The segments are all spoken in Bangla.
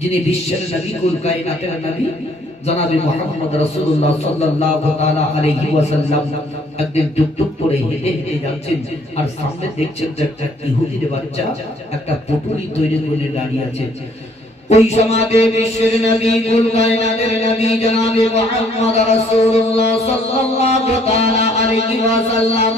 যিনি বিশ্বের নবী, কুল কায়নাতের নবী জনাবে মুহাম্মদ রাসূলুল্লাহ সাল্লাল্লাহু তাআলা আলাইহি ওয়াসাল্লাম একদিন টুকটুক করে হেঁটে হেঁটে যাচ্ছেন, আর সামনে দেখছেন যে একটা ইহুদির বাচ্চা একটা পুতুলি তৈরি করে দাঁড়িয়ে আছে। ওই সমাজে বিশ্বের নবী, কুল কায়নাতের নবী জনাবে মুহাম্মদ রাসূলুল্লাহ সাল্লাল্লাহু তাআলা আলাইহি ওয়াসাল্লাম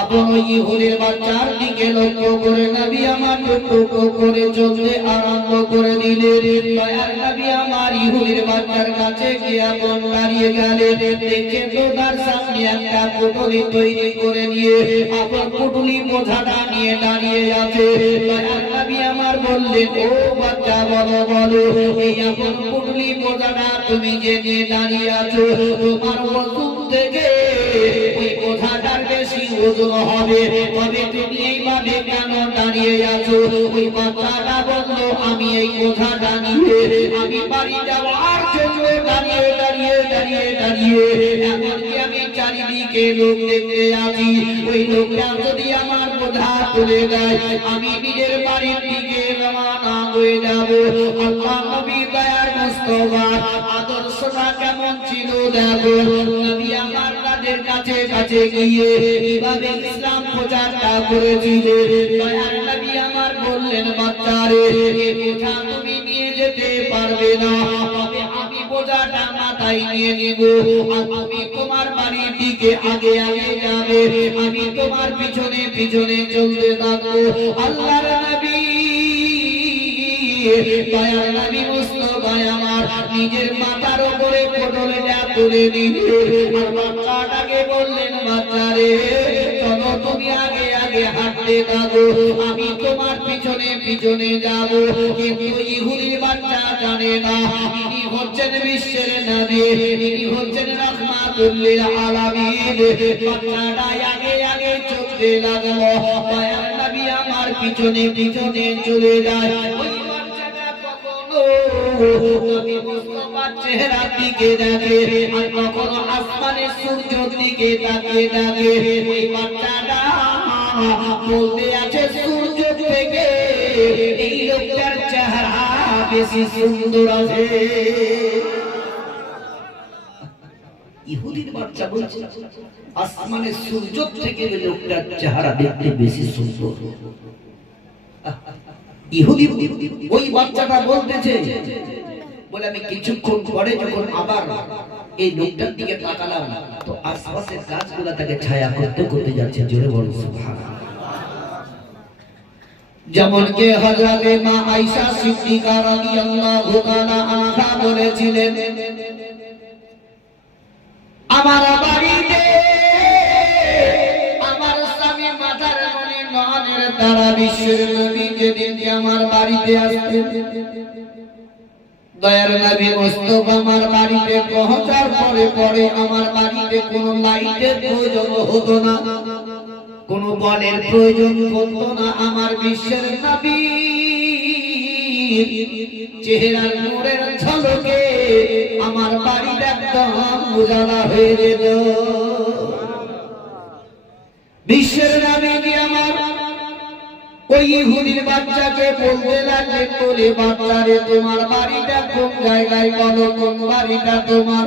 আপন ইহুদির বাচ্চার দিকে লক্ষ্য করে নবী আমার টুকটুক করে চলতে আরম্ভ করে দিলেন। দয়ার নবী আমার ইহুদির বাচ্চার কাছে গিয়ে আপন দাঁড়িয়ে গেলেন। দেখেন তো তার সামনে একটা পুতুলি তৈরি করে নিয়ে আপন পুতুলি বোঝাটা নিয়ে দাঁড়িয়ে আছে। দয়ার নবী আমার বললেন, ও বাচ্চা বলো বলো, এই আপন পুতুলি বোঝাটা তুমি যে নিয়ে দাঁড়িয়ে আছো, তোমার ওজন থেকে ওই বোঝাটার বেশি ওজন হবে, তবে তুমি এইভাবে কেন দাঁড়িয়ে আছো? ওই বাচ্চাটা বললো, আমি এই বোঝাটা নিয়ে আমি বাড়ি যাওয়ার জন্য দাঁড়িয়ে দাঁড়িয়ে দাঁড়িয়ে দাঁড়িয়ে এমনকি আমি চারিদিকে লোক দেখতে আছি, ওই লোকটা যদি আমার বোঝা তুলে দেয় আমি নিজের বাড়ির দিকে রওনা হয়ে যাব। আল্লাহ নবী দয়ার মুস্তাফা আদর্শটা কেমন ছিল দেখো। নবী আমার তাদের কাছে কাছে গিয়ে কিভাবে ইসলাম প্রচারটা করেছিলেন। দয়ার নবী আমার বললেন, বাচ্চারে এই বোঝা তুমি নিয়ে যেতে পারবে না, তবে আমি বোঝাটা মাথায় নিয়ে নিব, আর তুমি তোমার বাড়ির দিকে আগে আগে যাবে, আমি তোমার পিছনে পিছনে চলতে থাকবো। আল্লাহর নবী দয়ার নবী মুস্তাফা আমার নিজের মাথার উপরে পটলটা তুলে দিলেন, আর বাচ্চাটাকে বললেন, বাচ্চারে চলো তুমি আগে আগে হাঁটতে থাকো, আমি তোমার পিছনে পিছনে যাব। কিন্তু ইহুদির বাচ্চা জানে না ইনি হচ্ছেন বিশ্বের নবী, ইনি হচ্ছেন রাহমাতুল লিল আলামিন। বাচ্চাটা আগে আগে চলতে লাগলো, দয়ার নবী আমার পিছনে পিছনে চলে যায়। ওই বাচ্চাটা কখনো নবী মুস্তাফার চেহারার দিকে দেখে, আর কখনো আসমানের সূর্যের দিকে তাকিয়ে দেখে। ওই বাচ্চাটা বলতে আছে, সূর্য থেকে এই লোকটার চেহারা বেশি সুন্দর আছে। ইহুদির বাচ্চা বলছে, আসমানের সূর্য থেকে এই লোকটার চেহারা দেখতে বেশি সুন্দর। ইহুদি ওই বাচ্চাটা বলতেছে, বলে আমি কিছুক্ষণ পরে যখন আবার এই লোকটার দিকে তাকালাম তো আশপাশের গাছগুলো তাকে ছায়া করতে করতে যাচ্ছে। জোরে বলো সুবহানাল্লাহ। যেমন কে হযরতে মা আয়েশা সিদ্দিকা রাদিয়াল্লাহু তাআলা আনহা বলেছিলেন, আমার বাড়িতে আমার স্বামী মাথার মনে নয়নের তারা বিশ্বের নবী যেদিন আমার বাড়িতে আসতেন, দয়ার নবী মুস্তাফা আমার বাড়িতে পৌঁছার পরে পরে আমার বাড়িতে কোনো লাইটের প্রয়োজন হতো না, কোনো বলের প্রয়োজন হতো না। আমার বিশ্বের নবী চেহারার নূরের ঝলকে আমার বাড়িটা একদম উজালা হয়ে যেত। বিশ্বের নবী কি আমার ওই ইহুদির বাচ্চাকে বলতে লাগলেন, বলে বাচ্চারে তোমার বাড়িটা কোন জায়গায়, বলো কোন বাড়িটা তোমার।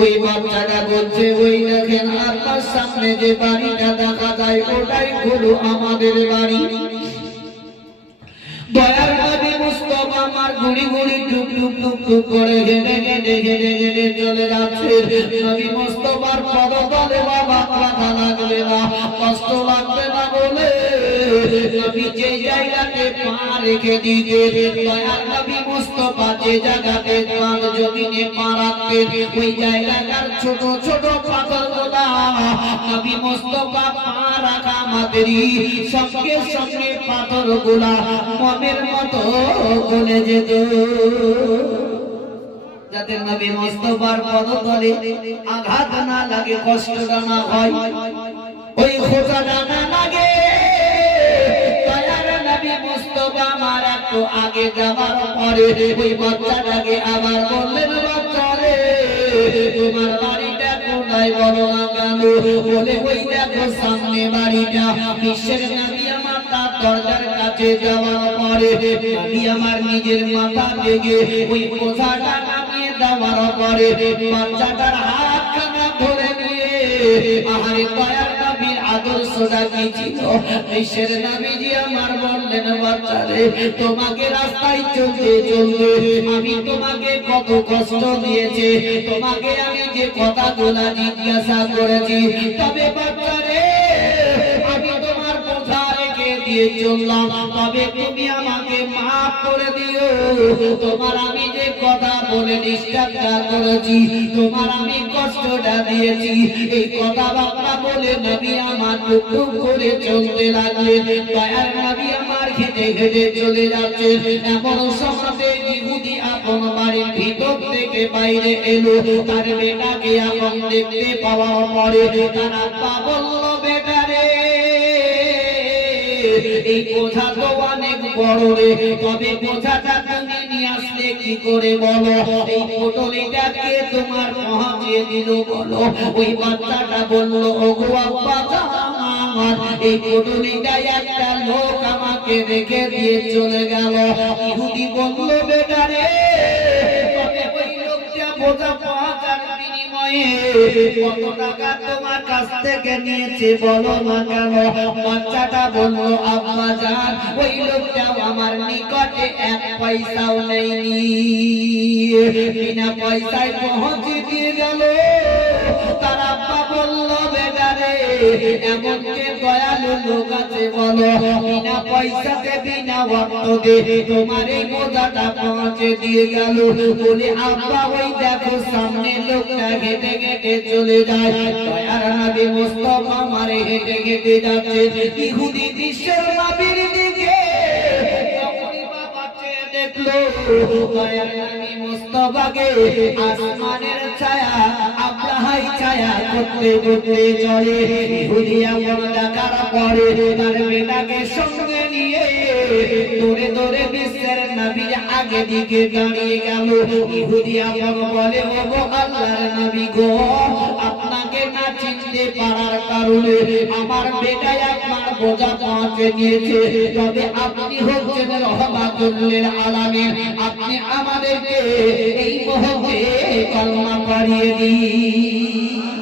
ওই বাচ্চাটা বলছে, ওই দেখেন আপনার সামনে যে বাড়িটা দেখা যায় ওটাই হলো আমাদের বাড়ি। দয়ার নবী মুস্তাফা আমার গুড়ি গুড়ি টুক টুক টুক টুক করে হেঁটে হেঁটে হেঁটে হেঁটে চলে যাচ্ছে। নবী মুস্তাফার পদতলে বাবা ব্যথা লাগবে না, কষ্ট লাগবে না বলে নবী যে জায়গাতে পা রেখে দিতেন, দয়ার নবী মুস্তাফা যে জায়গাতে তার জমিনে পা রাখতেন ওই জায়গাটার ছোট ছোট পাথরগুলা নবী মুস্তাফা পা রাখা মাত্রই সঙ্গে সঙ্গে পাথরগুলা মমের মতো গলে যেত, যাতে নবী মুস্তাফার পদতলে আঘাত না লাগে, কষ্টটা না হয়, ওই খোঁচাটা না লাগে। দয়ার নবী মুস্তাফা আমার একটু আগে যাওয়ার পরে ওই বাচ্চাটাকে আবার বললেন, বাচ্চারে তোমার বাড়িটা কোথায় বলো না কেন? বলে ওই দেখো সামনে বাড়িটা। বিশ্বের নবী আমার তার দরজার কাছে যাওয়ার পরে নবী আমার নিজের মাথা থেকে ওই বোঝাটা নামিয়ে দেওয়ার পরে বাচ্চাটার হাতখানা ধরে নিয়ে আহারে দয়ার নবীর আদর্শটা কি ছিল বিশ্বের নবীজি আমার বললেন, বাচ্চারে তোমাকে রাস্তায় চলতে চলতে আমি তোমাকে কত কষ্ট দিয়েছি, তোমাকে আমি যে কথাগুলা জিজ্ঞাসা করেছি, তবে বাচ্চারে আমি তোমার কথা রেখে দিয়ে চললাম, তবে তুমি আমাকে মাফ করে দিও। তোমার আমি যে কথা বলে ডিস্টার্বটা করেছি, তোমার আমি কষ্টটা দিয়েছি, এই কথা বার্তা বলে নবী আমার টুকটুক করে চলতে লাগলেন। দয়ার নবী আমার হেঁটে হেঁটে চলে যাচ্ছে, এমন সময় ইহুদি আপন বাড়ির ভিতর থেকে বাইরে এলো। তার বেটাকে আপন দেখতে পাওয়ার পরে তার আব্বা বলল, বেটারে এই বোঝা তো অনেক বড় রে, তবে বোঝাটা তুমি নিয়ে আসলে কি করে বলো, এই পটলিটাকে তোমার পৌঁছে দিল বলো। ওই বাচ্চাটা বলল, ওগো আব্বা জান, এই পটলিটা একটা লোক আমাকে রেখে দিয়ে চলে গেল। ইহুদি বলল, বেটারে তবে ওই লোকটা বোঝা পৌঁছার বিনিময়ে কত টাকা তোমার কাছ থেকে নিয়েছে বলো না কেন? বাচ্চাটা বলল, আব্বা জান ওই লোকটাও আমার নিকটে এক পয়সাও নেয়নি, বিনা পয়সায় পৌঁছে দিয়ে গেল। তার আব্বা বলল, বেটারে এমন কে দয়ালু লোক আছে বলো, বিনা পয়সাতে বিনা অর্থে তোমার এই বোঝাটা পৌঁছে দিয়ে গেল। বলে আব্বা ওই দেখো সামনে লোকটা হেঁটে হেঁটে চলে যায়। দয়ার নবী মুস্তাফা মারে হেঁটে হেঁটে যাচ্ছে, ইহুদি বিশ্বের নবীর দিকে যখনই বাবা চেয়ে দেখলো, দয়ার নবী মুস্তাফাকে আসমানের ছায়া আব্রাহাই ছায়া করতে করতে চলে। ইহুদি এমন দেখার পরে তার বেটাকে সঙ্গে নিয়ে দৌড়ে দৌড়ে বিশ্বের নবীর আগে দিকে দাঁড়িয়ে গেল। ইহুদি এমন বলে, ওগো আল্লাহর নবী গো, আপনাকে না চিনতে পারার কারণে আমার বেটাই আপনার বোঝা পৌঁছে নিয়েছে, তবে আপনি হচ্ছেন রহমাতুল লিল আলামিন, আপনি আমাদেরকে এই মুহূর্তে কলমা পড়িয়ে দিন।